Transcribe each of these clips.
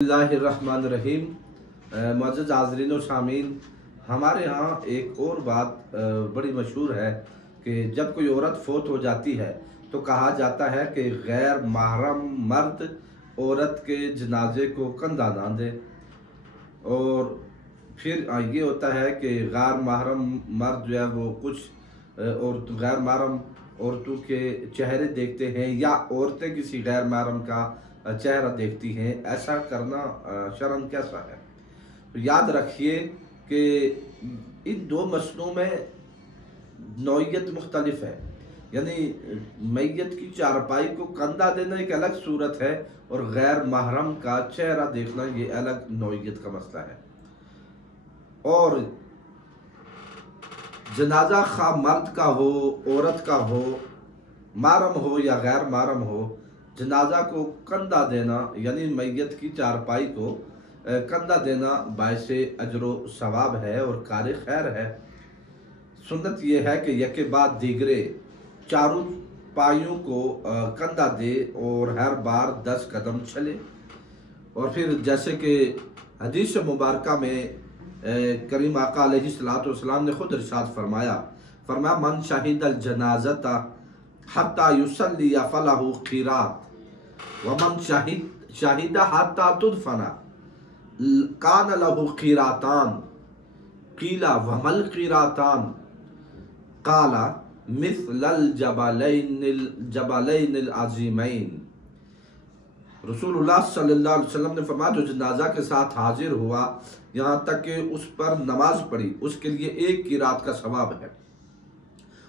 बिस्मिल्लाहिर्रहमानिर्रहीम। मुअज़्ज़ज़ हाज़रीन व शामीन, हमारे यहाँ एक और बात बड़ी मशहूर है कि जब कोई औरत फोत हो जाती है तो कहा जाता है कि गैर महरम मर्द औरत के जनाजे को कंधा ना दे। और फिर ये होता है कि गैर महरम मर्द जो है वो कुछ और गैर महरम औरतों के चेहरे देखते हैं या औरतें किसी गैर महरम का चेहरा देखती हैं। ऐसा करना शर्म कैसा है? तो याद रखिए कि इन दो मसलों में नौइयत मुख्तलिफ है। यानी मैयत की चारपाई को कंधा देना एक अलग सूरत है और गैर महरम का चेहरा देखना ये अलग नौइयत का मसला है। और जनाजा खा मर्द का हो, औरत का हो, महरम हो या गैर महरम हो, जनाजा को कंधा देना यानी मैयत की चारपाई को कंधा देना बायसे अजरो सवाब है और कार खैर है। सुन्नत यह है कि यके बाद दीगरे चारों पाइयों को कंधा दे और हर बार 10 कदम चले। और फिर जैसे कि हदीस मुबारका में करीम आका अलैहिस्सलातु वस्सलाम ने खुद इरशाद फरमाया मन शाहिदल जनाज़ता हत्ता युसल्ली फलहु क़ीरात व मन शाहिदा हत्ता तुदफना कान लहु क़ीरातान क़ीला व मल क़ीरातान क़ाला मिस्लल जबलैनिल अज़ीमैन। रसूलुल्लाह सल्लल्लाहु अलैहि वसल्लम ने फरमाया जो जनाजा के साथ हाजिर हुआ यहाँ तक कि उस पर नमाज पढ़ी उसके लिए 1 क़ीरात का सवाब है।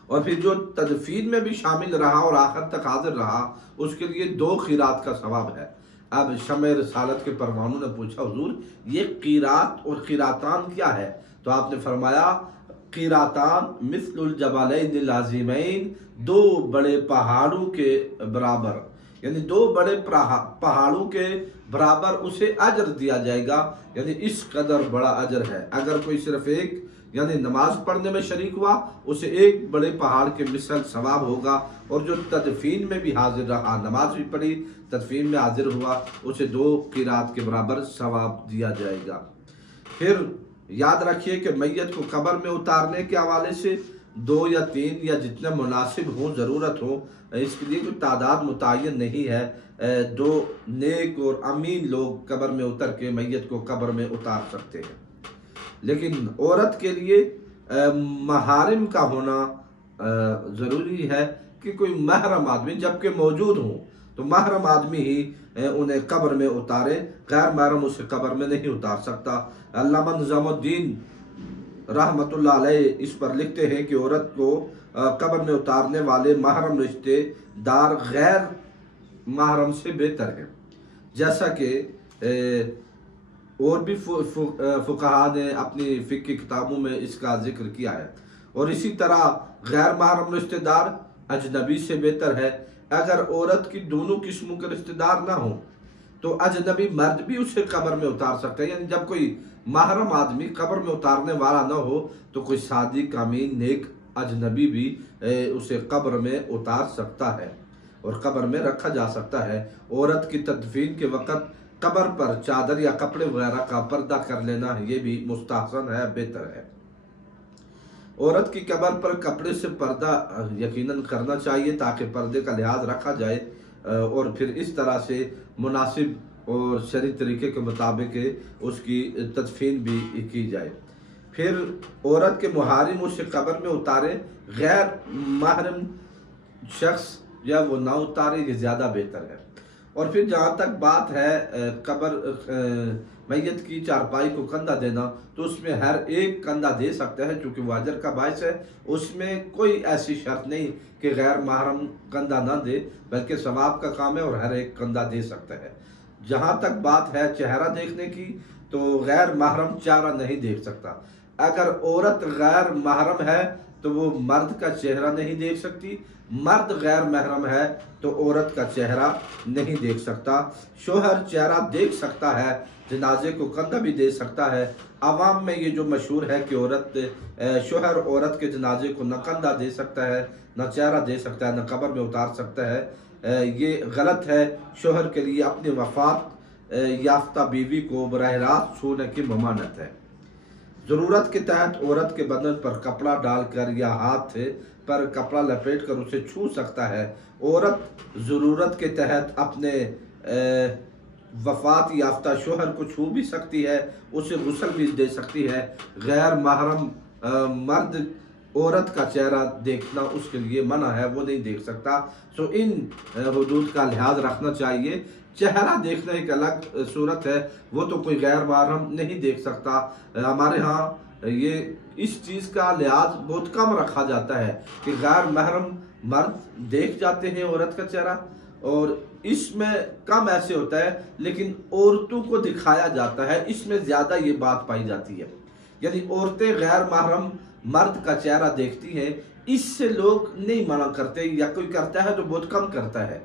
और फिर जो तदफीन में भी शामिल रहा और आखिर तक हाजिर रहा उसके लिए 2 क़ीरात का सवाब है। अब शमे रिसालत के परवानों ने पूछा हुजूर ये क़ीरात और क़ीरातान क्या है? तो आपने फरमाया क़ीरातान मिस्लुल जबलैनिल अज़ीमैन, 2 बड़े पहाड़ों के बराबर, यानी 2 बड़े पहाड़ों के बराबर उसे अजर दिया जाएगा। यानी इस कदर बड़ा अजर है। अगर कोई सिर्फ एक यानी नमाज पढ़ने में शरीक हुआ उसे 1 बड़े पहाड़ के मिसल सवाब होगा। और जो तदफीन में भी हाजिर रहा, नमाज भी पढ़ी, तदफीन में हाजिर हुआ, उसे 2 क़ीरात के बराबर सवाब दिया जाएगा। फिर याद रखिए कि मैयत को कब्र में उतारने के हवाले से 2 या 3 या जितना मुनासिब हो, ज़रूरत हो, इसके लिए कोई तादाद मुतय्यन नहीं है। 2 नेक और अमीन लोग कब्र में उतर के मैयत को कब्र में उतार सकते हैं। लेकिन औरत के लिए महारिम का होना ज़रूरी है कि कोई महरम आदमी जबकि मौजूद हो तो महरम आदमी ही उन्हें कब्र में उतारे, गैर महरम उसे कब्र में नहीं उतार सकता। अल्लामा निज़ामुद्दीन रहमतुल्लाह अलैह इस पर लिखते हैं कि औरत को कब्र में उतारने वाले महरम रिश्तेदार गैर महरम से बेहतर है। जैसा कि और भी फुक़हा ने अपनी फ़िक़्ह की किताबों में इसका जिक्र किया है। और इसी तरह गैर महरम रिश्तेदार अजनबी से बेहतर है। अगर औरत की दोनों किस्मों के रिश्तेदार ना हो तो अजनबी मर्द भी उसे कब्र में उतार सकते हैं। यानी जब कोई महरम आदमी कब्र में उतारने वाला ना हो तो कोई सादिक अमीन नेक अजनबी भी उसे कब्र में उतार सकता है और कब्र में रखा जा सकता है। औरत की तदफीन के वक़्त कब्र पर चादर या कपड़े वगैरह का पर्दा कर लेना ये भी मुस्तहसन है, बेहतर है। औरत की कब्र पर कपड़े से पर्दा यकीनन करना चाहिए ताकि पर्दे का लिहाज रखा जाए और फिर इस तरह से मुनासिब और शरई तरीके के मुताबिक उसकी तदफीन भी की जाए। फिर औरत के मुहारिम उसे कब्र में उतारे, गैर महरम शख्स या वो ना उतारे, ये ज़्यादा बेहतर है। और फिर जहाँ तक बात है कब्र मैयत की चारपाई को कंधा देना तो उसमें हर एक कंधा दे सकता है क्योंकि वो अजर का बायस है। उसमें कोई ऐसी शर्त नहीं कि गैर महरम कंधा ना दे, बल्कि सवाब का काम है और हर एक कंधा दे सकता है। जहाँ तक बात है चेहरा देखने की तो गैर महरम चेहरा नहीं देख सकता। अगर औरत गैर महरम है तो वो मर्द का चेहरा नहीं देख सकती, मर्द गैर महरम है तो औरत का चेहरा नहीं देख सकता। शोहर चेहरा देख सकता है, जनाजे को कंधा भी दे सकता है। आवाम में ये जो मशहूर है कि शोहर औरत के जनाजे को न कंधा दे सकता है, न चेहरा दे सकता है, न कब्र में उतार सकता है, ये गलत है। शोहर के लिए अपनी वफात याफ्ता बीवी को बराह रास्त छूने की ममानत है। ज़रूरत के तहत औरत के बदन पर कपड़ा डालकर या हाथ पर कपड़ा लपेट कर उसे छू सकता है। औरत ज़रूरत के तहत अपने वफात याफ्ता शोहर को छू भी सकती है, उसे गुस्ल भी दे सकती है। गैर महरम मर्द औरत का चेहरा देखना उसके लिए मना है, वो नहीं देख सकता। सो इन हुदूद का लिहाज रखना चाहिए। चेहरा देखना एक अलग सूरत है, वो तो कोई गैर महरम नहीं देख सकता। हमारे यहाँ ये इस चीज़ का लिहाज बहुत कम रखा जाता है कि गैर महरम मर्द देख जाते हैं औरत का चेहरा, और इसमें कम ऐसे होता है, लेकिन औरतों को दिखाया जाता है, इसमें ज़्यादा ये बात पाई जाती है। यानी औरतें गैर महरम मर्द का चेहरा देखती हैं, इससे लोग नहीं मना करते, या कोई करता है तो बहुत कम करता है।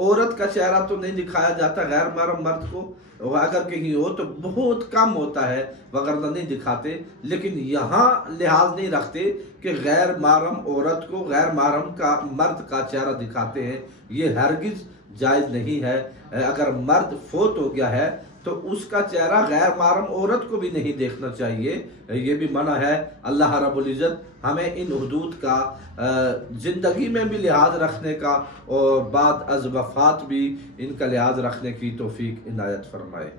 औरत का चेहरा तो नहीं दिखाया जाता गैर महरम मर्द को, अगर कहीं हो तो बहुत कम होता है, वगैरह नहीं दिखाते। लेकिन यहाँ लिहाज नहीं रखते कि गैर महरम औरत को गैर महरम का मर्द का चेहरा दिखाते हैं, ये हरगिज जायज़ नहीं है। अगर मर्द फोत हो गया है तो उसका चेहरा गैर महरम औरत को भी नहीं देखना चाहिए, ये भी मना है। अल्लाह रब्बुल इज़्ज़त हमें इन हुदूद का ज़िंदगी में भी लिहाज रखने का और बाद अज़ वफ़ात भी इनका लिहाज रखने की तौफीक इनायत फरमाए।